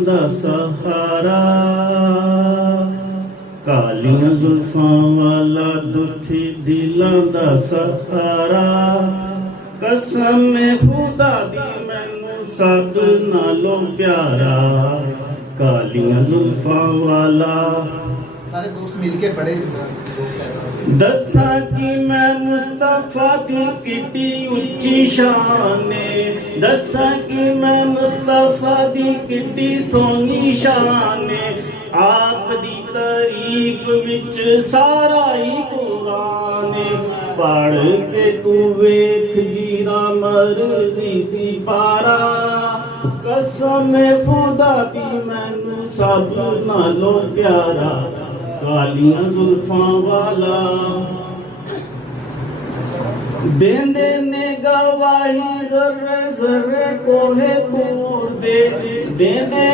ਦਾ ਸਹਾਰਾ ਕਾਲੀਆਂ ਜ਼ੁਲਫਾਂ ਵਾਲਾ ਦੁਖੀ ਦਿਲਾਂ ਦਾ ਸਹਾਰਾ ਕਸਮ ਏ ਖੁਦਾ ਦੀ ਮੈਨੂੰ ਸਭ ਨਾਲੋਂ ਪਿਆਰਾ ਕਾਲੀਆਂ ਜ਼ੁਲਫਾਂ ਵਾਲਾ। सारे दोस्त मिलके पढ़े। दसा कि मैं मुस्तफा की किटी उच्ची शाने दसा कि मैं मुस्तफा की किटी सोनी शाने आप दी तारीफ विच सारा ही कुरान पढ़ के तू वेख जीरा मर्जी सी पारा कसम खुदा दी मैनू सब नालों प्यारा कालियां जुल्फां वाला। देंदे ने गवाही जर्रे जर्रे कोहे तूर दे देंदे